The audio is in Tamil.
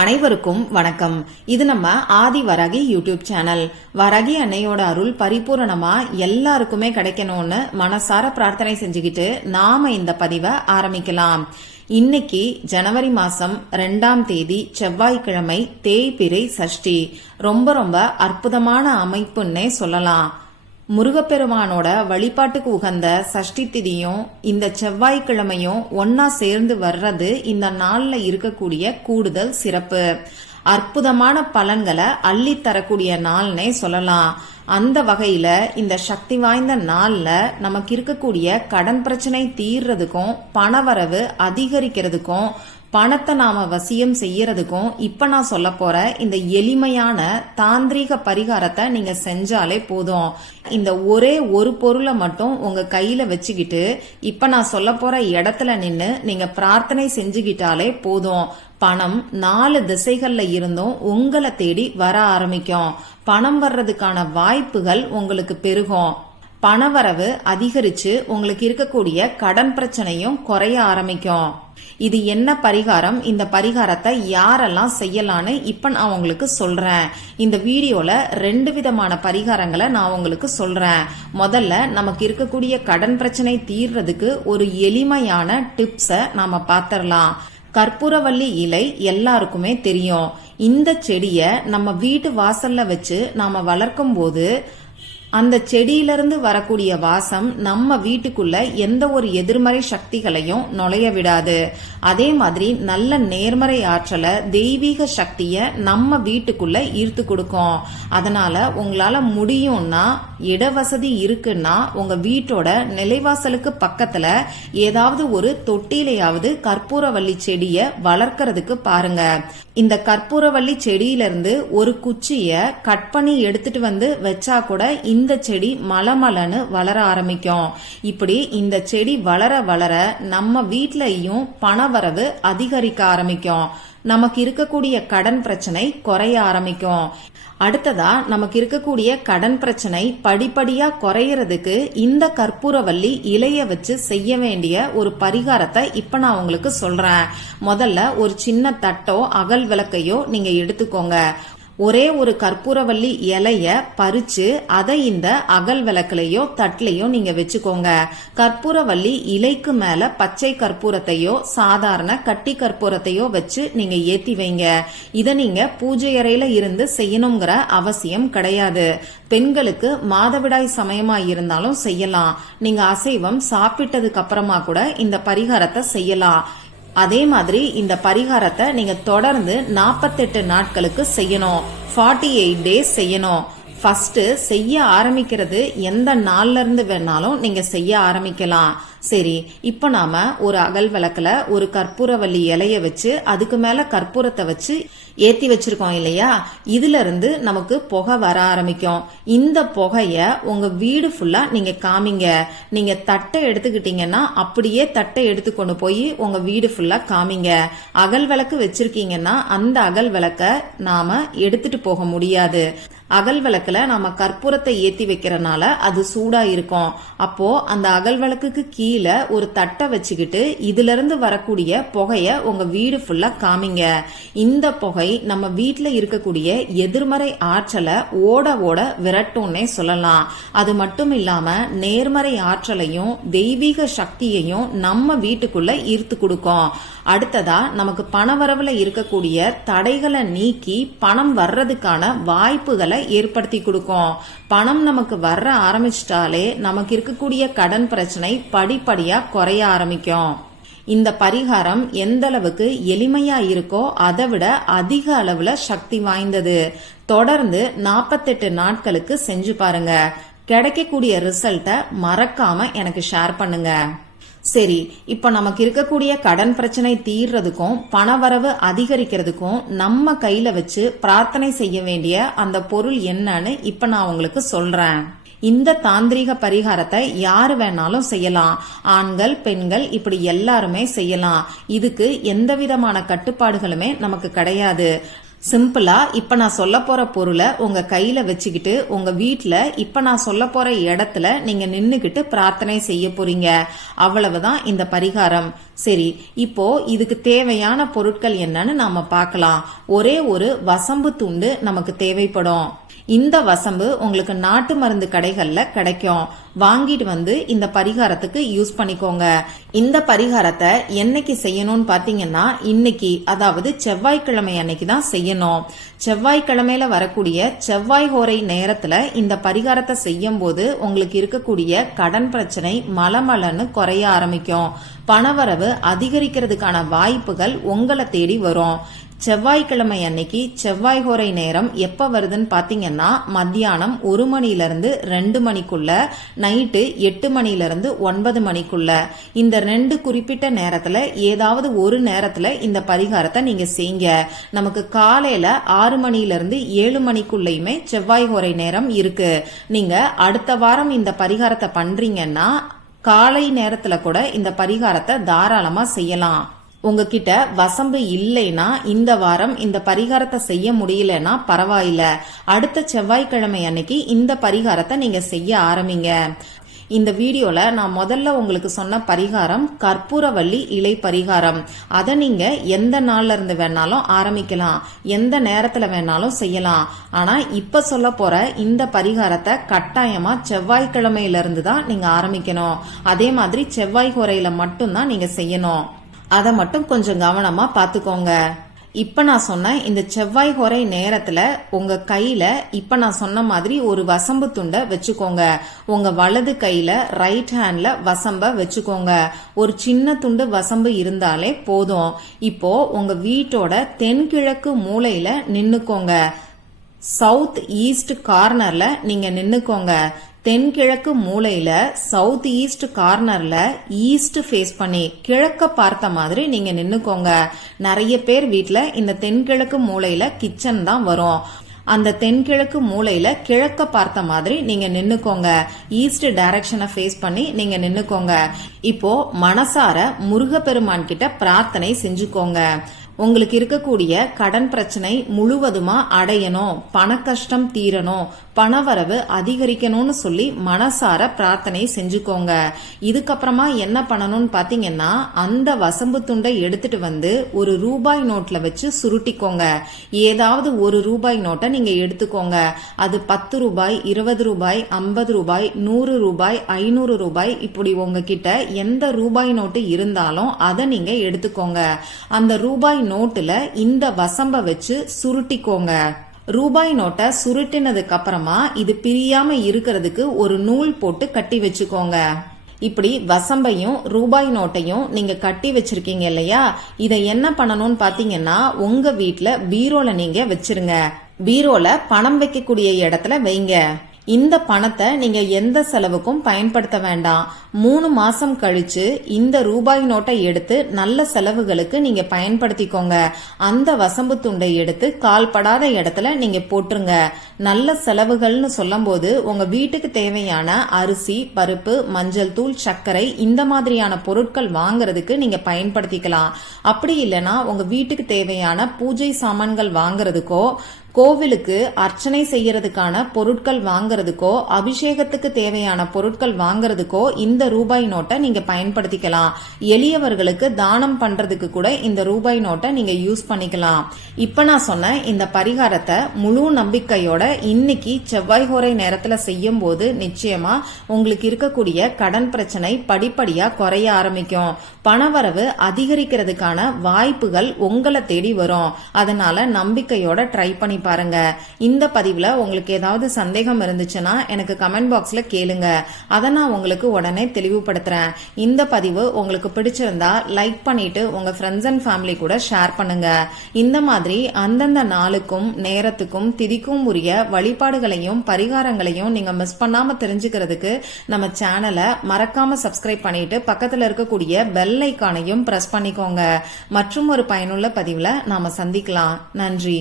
அனைவருக்கும் வணக்கம். இது நம்ம ஆதி வராகி யூடியூப் சேனல். வராகி அன்னையோட அருள் பரிபூரணமா எல்லாருக்குமே கிடைக்கணும்னு மனசார பிரார்த்தனை செஞ்சுக்கிட்டு நாம இந்த பதிவை ஆரம்பிக்கலாம். இன்னைக்கு ஜனவரி மாசம் 2ஆம் தேதி செவ்வாய்க்கிழமை, தேய்பிறை சஷ்டி. ரொம்ப அற்புதமான அமைப்புன்னே சொல்லலாம். முருகப்பெருமானோட வழிபாட்டுக்கு உகந்த சஷ்டி திதியும் இந்த செவ்வாய்க்கிழமையும் ஒன்னா சேர்ந்து வர்றது இந்த நாள்ல இருக்கக்கூடிய கூடுதல் சிறப்பு. அற்புதமான பலன்களை அள்ளி தரக்கூடிய நாள்னே சொல்லலாம். அந்த வகையில இந்த சக்தி வாய்ந்த நாள்ல நமக்கு இருக்கக்கூடிய கடன் பிரச்சனை தீர்றதுக்கும் பணவரவு அதிகரிக்கிறதுக்கும் பணத்தை நாம வசியம் செய்யறதுக்கும் இப்ப நான் சொல்ல போற இந்த எளிமையான தாந்திரீக பரிகாரத்தை நீங்க செஞ்சாலே போதும். இந்த ஒரே ஒரு பொருளை மட்டும் உங்க கையில வச்சுக்கிட்டு இப்ப நான் சொல்ல போற இடத்துல நின்னு நீங்க பிரார்த்தனை செஞ்சுக்கிட்டாலே போதும். பணம் 4 திசைகள்ல இருந்தும் உங்களை தேடி வர ஆரம்பிக்கும். பணம் வர்றதுக்கான வாய்ப்புகள் உங்களுக்கு பெருகும். பணவரவு அதிகரிச்சு உங்களுக்கு இருக்கக்கூடிய கடன் பிரச்சனையும் குறைய ஆரம்பிக்கும். இது என்ன பரிகாரம்? இந்த பரிகாரத்தை யாரெல்லாம் செய்யலான்னு இப்ப நான் உங்களுக்கு சொல்றேன். இந்த வீடியோல 2 விதமான பரிகாரங்களை நான் உங்களுக்கு சொல்றேன். முதல்ல நமக்கு இருக்கக்கூடிய கடன் பிரச்சனை தீர்றதுக்கு ஒரு எளிமையான டிப்ஸ நாம பாத்திரலாம். கற்பூரவள்ளி இலை எல்லாருக்குமே தெரியும். இந்த செடிய நம்ம வீட்டு வாசல்ல வச்சு நாம வளர்க்கும் போது அந்த செடியிலிருந்து வரக்கூடிய வாசம் நம்ம வீட்டுக்குள்ள எந்த ஒரு எதிர்மறை சக்திகளையும் நுழைய விடாது. அதே மாதிரி நல்ல நேர்மறை ஆற்றலை, தெய்வீக சக்திய நம்ம வீட்டுக்குள்ள ஈர்த்து கொடுக்கும். அதனால உங்களால முடியும்னா, இடவசதி இருக்குன்னா உங்க வீட்டோட நிலைவாசலுக்கு பக்கத்துல ஏதாவது ஒரு தொட்டிலையாவது கற்பூரவள்ளி செடிய வளர்க்கறதுக்கு பாருங்க. இந்த கற்பூரவள்ளி செடியிலிருந்து ஒரு குச்சிய கட் பண்ணி எடுத்துட்டு வந்து வச்சா கூட இந்த செடி மலமலன்னு வளர ஆரம்பிக்கும். இப்படி இந்த செடி வளர வளர நம்ம வீட்லயும் பணவரவு அதிகரிக்க ஆரம்பிக்கும். நமக்கு இருக்கக்கூடிய கடன் பிரச்சனை குறைய ஆரம்பிக்கும். அடுத்ததா நமக்கு இருக்கக்கூடிய கடன் பிரச்சனை படிப்படியா குறையறதுக்கு இந்த கற்பூரவள்ளி இலைய வச்சு செய்ய வேண்டிய ஒரு பரிகாரத்தை இப்ப நான் உங்களுக்கு சொல்றேன். முதல்ல ஒரு சின்ன தட்டோ அகல் விளக்கையோ நீங்க எடுத்துக்கோங்க. ஒரே ஒரு கற்பூரவள்ளி இலைய பறிச்சு அதை இந்த அகல் விளக்குலயோ தட்டிலையோ நீங்க வச்சுக்கோங்க. கற்பூரவள்ளி இலைக்கு மேல பச்சை கற்பூரத்தையோ சாதாரண கட்டி கற்பூரத்தையோ வச்சு நீங்க ஏத்தி வைங்க. இத நீங்க பூஜை அறையில இருந்து செய்யணுங்கிற அவசியம் கிடையாது. பெண்களுக்கு மாதவிடாய் சமயமா இருந்தாலும் செய்யலாம். நீங்க அசைவம் சாப்பிட்டதுக்கு அப்புறமா கூட இந்த பரிகாரத்தை செய்யலாம். அதே மாதிரி இந்த பரிகாரத்தை நீங்க தொடர்ந்து 48 நாட்களுக்கு செய்யணும். 48 டேஸ் செய்யணும். ஃபர்ஸ்ட் செய்ய ஆரம்பிக்கிறது எந்த நாள்ல இருந்து வேணாலும் நீங்க செய்ய ஆரம்பிக்கலாம். சரி, இப்ப நாம ஒரு அகல் விளக்குல ஒரு கற்பூரவள்ளி இலைய வச்சு அதுக்கு மேல கற்பூரத்தை வச்சு ஏத்தி வச்சிருக்கோம் இல்லையா? இதுல இருந்து நமக்கு புகை வர ஆரம்பிக்கும். இந்த புகைய உங்க வீடு ஃபுல்லா நீங்க காமிங்க. நீங்க தட்டை எடுத்துக்கிட்டீங்கன்னா அப்படியே தட்டை எடுத்து கொண்டு போய் உங்க வீடு ஃபுல்லா காமிங்க. அகல் விளக்கு வச்சிருக்கீங்கன்னா அந்த அகல் விளக்க நாம எடுத்துட்டு போக முடியாது. அகல் விளக்குல நாம கற்பூரத்தை ஏத்தி வைக்கிறனால அது சூடா இருக்கும். அப்போ அந்த அகல் விளக்குக்கு கீழே ஒரு தட்டை வச்சுக்கிட்டு இதுல இருந்து வரக்கூடிய புகைய உங்க வீடு ஃபுல்லா காமிங்க. இந்த புகை நம்ம வீட்டுல இருக்கக்கூடிய எதிர்மறை ஆற்றலை ஓட ஓட விரட்டும்னே சொல்லலாம். அது மட்டும் இல்லாம நேர்மறை ஆற்றலையும் தெய்வீக சக்தியையும் நம்ம வீட்டுக்குள்ள ஈர்த்து கொடுக்கும். அடுத்ததா நமக்கு பணவரவுல இருக்கக்கூடிய தடைகளை நீக்கி பணம் வர்றதுக்கான வாய்ப்புகளை ஏற்படுத்தி கொடுக்கும். பணம் நமக்கு வர்ற ஆரம்பிச்சிட்டாலே நமக்கு இருக்கக்கூடிய கடன் பிரச்சனை படிப்படியா குறைய ஆரம்பிக்கும். இந்த பரிகாரம் எந்த அளவுக்கு எளிமையா இருக்கோ அதை விட அதிக அளவுல சக்தி வாய்ந்தது. தொடர்ந்து 48 நாட்களுக்கு செஞ்சு பாருங்க. கிடைக்கக்கூடிய ரிசல்ட்டை மறக்காம எனக்கு ஷேர் பண்ணுங்க. சரி, இப்ப நமக்கு இருக்கக்கூடிய கடன் பிரச்சனை தீர்றதுக்கும் பணவரவு அதிகரிக்கிறதுக்கும் நம்ம கையில வச்சு பிரார்த்தனை செய்ய வேண்டிய அந்த பொருள் என்னன்னு இப்ப நான் உங்களுக்கு சொல்றேன். இந்த தாந்திரீக பரிகாரத்தை யாரு வேணாலும் செய்யலாம். ஆண்கள், பெண்கள் இப்படி எல்லாருமே செய்யலாம். இதுக்கு எந்த விதமான கட்டுப்பாடுகளுமே நமக்கு கிடையாது. சிம்பிளா இப்ப நான் சொல்ல போற பொருளை உங்க கையில வச்சுக்கிட்டு உங்க வீட்டுல இப்ப நான் சொல்ல போற இடத்துல நீங்க நின்னுகிட்டு பிரார்த்தனை செய்ய போறீங்க. அவ்வளவுதான் இந்த பரிகாரம். சரி, இப்போ இதுக்கு தேவையான பொருட்கள் என்னன்னு நாம பார்க்கலாம். ஒரே ஒரு வசம்பு துண்டு நமக்கு தேவைப்படும். இந்த வசம்பு உங்களுக்கு நாட்டு மருந்து கடைகள்ல கிடைக்கும். வாங்கிட்டு வந்து இந்த பரிகாரத்துக்கு யூஸ் பண்ணிக்கோங்க. இந்த பரிகாரத்தை என்னைக்கு செய்யணும்னு பாத்தீங்கன்னா இன்னைக்கு, அதாவது செவ்வாய்க்கிழமை அன்னைக்கு தான் செய்யணும். செவ்வாய்க்கிழமையில வரக்கூடிய செவ்வாய் ஹோரை நேரத்துல இந்த பரிகாரத்தை செய்யும் போது உங்களுக்கு இருக்கக்கூடிய கடன் பிரச்சனை மலமலன்னு குறைய ஆரம்பிக்கும். பணவரவு அதிகரிக்கிறதுக்கான வாய்ப்புகள் உங்களை தேடி வரும். செவ்வாய்க்கிழமை அன்னைக்கு செவ்வாய் ஹோரை நேரம் எப்ப வருதுன்னு பாத்தீங்கன்னா மத்தியானம் 1 மணிலிருந்து 2 மணிக்குள்ள, நைட்டு 8 மணிலிருந்து 9 மணிக்குள்ள. இந்த 2 குறிப்பிட்ட நேரத்துல ஏதாவது ஒரு நேரத்துல இந்த பரிகாரத்தை நீங்க செய்யுங்க. நமக்கு காலையில 6 மணிலிருந்து 7 மணிக்குள்ளயுமே செவ்வாய் ஹோரை நேரம் இருக்கு. நீங்க அடுத்த வாரம் இந்த பரிகாரத்தை பண்றீங்கன்னா காலை நேரத்துல கூட இந்த பரிகாரத்தை தாராளமா செய்யலாம். உங்ககிட்ட வசம்பு இல்லைன்னா இந்த வாரம் இந்த பரிகாரத்தை செய்ய முடியலன்னா பரவாயில்ல, அடுத்த செவ்வாய்க்கிழமை அன்னைக்கு இந்த பரிகாரத்தை நீங்க செய்ய ஆரம்பிங்க. இந்த வீடியோல நான் முதல்ல உங்களுக்கு சொன்ன பரிகாரம் கற்பூரவள்ளி இலை பரிகாரம். அதை நீங்க எந்த நாள்ல இருந்து வேணாலும் ஆரம்பிக்கலாம், எந்த நேரத்துல வேணாலும் செய்யலாம். ஆனா இப்ப சொல்ல போற இந்த பரிகாரத்தை கட்டாயமா செவ்வாய்க்கிழமையில இருந்து தான் நீங்க ஆரம்பிக்கணும். அதே மாதிரி செவ்வாய் ஹோரையில மட்டும்தான் நீங்க செய்யணும். அதை மட்டும் கொஞ்சம் கவனமா பாத்துக்கோங்க. இப்ப நான் சொன்ன இந்த செவ்வாய் ஹோரை நேரத்துல உங்க கையில இப்ப நான் சொன்ன மாதிரி ஒரு வசம்பு துண்டை வச்சுக்கோங்க. உங்க வலது கையில ரைட் ஹேண்ட்ல வசம்ப வச்சுக்கோங்க. ஒரு சின்ன துண்டு வசம்பு இருந்தாலே போதும். இப்போ உங்க வீட்டோட தென்கிழக்கு மூலையில நின்னுக்கோங்க. சவுத் ஈஸ்ட் கார்னர்ல நீங்க நின்னுக்கோங்க. தென்கிழக்கு மூலையில சவுத் ஈஸ்ட் கார்னர்ல ஈஸ்ட் ஃபேஸ் பண்ணி கிழக்க பார்த்த மாதிரி நீங்க நின்னுக்கோங்க. நிறைய பேர் வீட்ல இந்த தென்கிழக்கு மூலையில கிச்சன் தான் வரும். அந்த தென்கிழக்கு மூலையில கிழக்க பார்த்த மாதிரி நீங்க நின்னுக்கோங்க. ஈஸ்ட் டைரக்ஷனை ஃபேஸ் பண்ணி நீங்க நின்னுக்கோங்க. இப்போ மனசார முருகப்பெருமான் கிட்ட பிரார்த்தனை செஞ்சுக்கோங்க. உங்களுக்கு இருக்கக்கூடிய கடன் பிரச்சனை முழுவதுமா அடையணும், பண கஷ்டம் தீரணும், பணவரவு அதிகரிக்கணும்னு சொல்லி மனசார பிரார்த்தனை செஞ்சுக்கோங்க. இதுக்கப்புறமா என்ன பண்ணணும்னு பாத்தீங்கன்னா அந்த வசம்பு துண்டை எடுத்துட்டு வந்து ஒரு ரூபாய் நோட்ல வச்சு சுருட்டிக்கோங்க. ஏதாவது ஒரு ரூபாய் நோட்டை நீங்க எடுத்துக்கோங்க. அது 10 ரூபாய், 20 ரூபாய், 50 ரூபாய், 100 ரூபாய், 500 ரூபாய், இப்படி உங்ககிட்ட எந்த ரூபாய் நோட்டு இருந்தாலும் அதை நீங்க எடுத்துக்கோங்க. அந்த ரூபாய் நோட்டுல இந்த வசம்ப வச்சு சுருட்டிக்கோங்க. ரூபாய் நோட்டை சுருட்டினதுக்கு அப்புறமா இது பிரியாம இருக்கிறதுக்கு ஒரு நூல் போட்டு கட்டி வச்சுக்கோங்க. இப்படி வசம்பையும் ரூபாய் நோட்டையும் நீங்க கட்டி வச்சிருக்கீங்க இல்லையா, இதை என்ன பண்ணணும்னு பாத்தீங்கன்னா உங்க வீட்ல பீரோல நீங்க வச்சிருங்க. பீரோல பணம் வைக்கக்கூடிய இடத்துல வைங்க. இந்த பணத்தை நீங்க எந்த செலவுக்கும் பயன்படுத்த வேண்டாம். 3 மாசம் கழிச்சு இந்த ரூபாய் நோட்டை எடுத்து நல்ல செலவுகளுக்கு நீங்க பயன்படுத்திக்கோங்க. அந்த வசம்பு துண்டை எடுத்து கால்படாத இடத்துல நீங்க போட்டுருங்க. நல்ல செலவுகள்னு சொல்லும் போது உங்க வீட்டுக்கு தேவையான அரிசி, பருப்பு, மஞ்சள் தூள், சர்க்கரை, இந்த மாதிரியான பொருட்கள் வாங்குறதுக்கு நீங்க பயன்படுத்திக்கலாம். அப்படி இல்லைன்னா உங்க வீட்டுக்கு தேவையான பூஜை சாமான்கள் வாங்குறதுக்கோ, கோவிலுக்கு அர்ச்சனை செய்யறதுக்கான பொருட்கள் வாங்குறதுக்கோ, அபிஷேகத்துக்கு தேவையான பொருட்கள் வாங்குறதுக்கோ இந்த ரூபாய் நோட்டை நீங்க பயன்படுத்திக்கலாம். எளியவர்களுக்கு தானம் பண்றதுக்கு கூட இந்த ரூபாய் நோட்டை நீங்க யூஸ் பண்ணிக்கலாம். இப்ப நான் சொன்ன இந்த பரிகாரத்தை முழு நம்பிக்கையோட இன்னைக்கு செவ்வாய் ஹோரை நேரத்துல செய்யும் போது நிச்சயமா உங்களுக்கு இருக்கக்கூடிய கடன் பிரச்சனை படிப்படியா குறைய ஆரம்பிக்கும். பணவரவு அதிகரிக்கிறதுக்கான வாய்ப்புகள் உங்களை தேடி வரும். அதனால நம்பிக்கையோட ட்ரை பண்ணி பாருங்க. இந்த பதிவுல உங்களுக்கு ஏதாவது சந்தேகம் இருந்துச்சுன்னா எனக்கு கமெண்ட் பாக்ஸ்ல கேளுங்க. அதை நான் உங்களுக்கு உடனே தெளிவுபடுத்துறேன். இந்த பதிவு உங்களுக்கு பிடிச்சிருந்தா லைக் பண்ணிட்டு உங்க ஃப்ரெண்ட்ஸ் அண்ட் ஃபேமிலி கூட ஷேர் பண்ணுங்க. இந்த மாதிரி அந்தந்த நாளுக்கும் நேரத்துக்கும் திதிக்கும் உரிய வழிபாடுகளையும் பரிகாரங்களையும் நீங்க மிஸ் பண்ணாம தெரிஞ்சுக்கிறதுக்கு நம்ம சேனலை மறக்காம சப்ஸ்கிரைப் பண்ணிட்டு பக்கத்துல இருக்கக்கூடிய பெல் ஐகானையும் பிரஸ் பண்ணிக்கோங்க. மற்றும் ஒரு பயனுள்ள பதிவுல நாம சந்திக்கலாம். நன்றி.